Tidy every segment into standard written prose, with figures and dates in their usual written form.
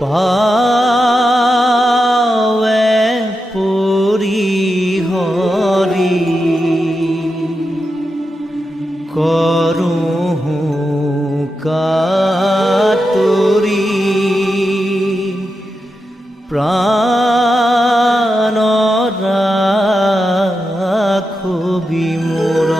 পাৱে পুৰি হৰি কৰোঁ কাতুৰি প্ৰাণ ৰাখো বিমূৰ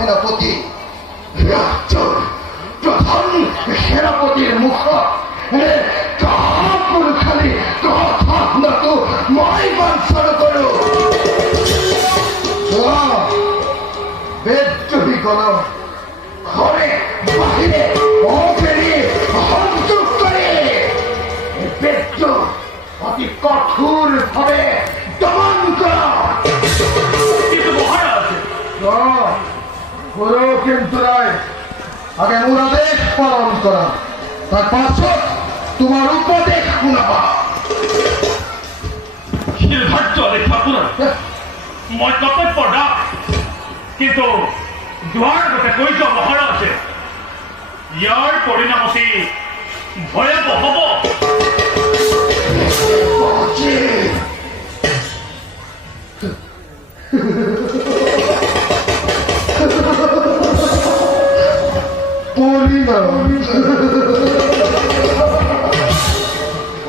সেনাপতি ৰাজ্যৰ প্ৰধান সেনাপতিৰ মুখত খালি কথা শুনাটো মই বাঞ্ছা নকৰোঁ। বেদ্ৰোহীগণৰ ঘৰে বাহিৰে অপেৰি সংযোগ কৰি বেদ্ৰোহ অতি কঠোৰভাৱে দমন কৰা। কিন্তু নয়, আগে মোর আদেশ পালন করা, তার পাছত তোমার উপদেশ শুনাবা। নির্ধার্য আদেশ ঠাকুর, মই কর্তব্য ডাক, কিন্তু দুয়ার কথা কৈ যোৱা মহাৰাজ, ইয়াৰ পৰিণাম অতি ভয়াবহ হ'ব।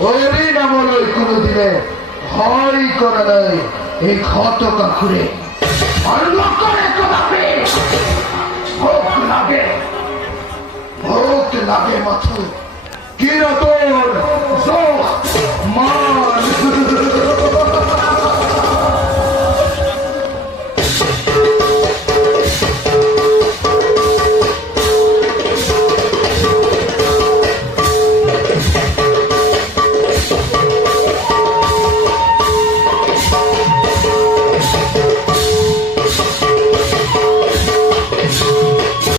হরিনামলৈ কোনোদিনে ভয় কৰা নাই এই ঘটকাসুৰে, আৰু নকৰে কদাপি। ভোক লাগে মাথো কিৰতৰ জোখ মাৰ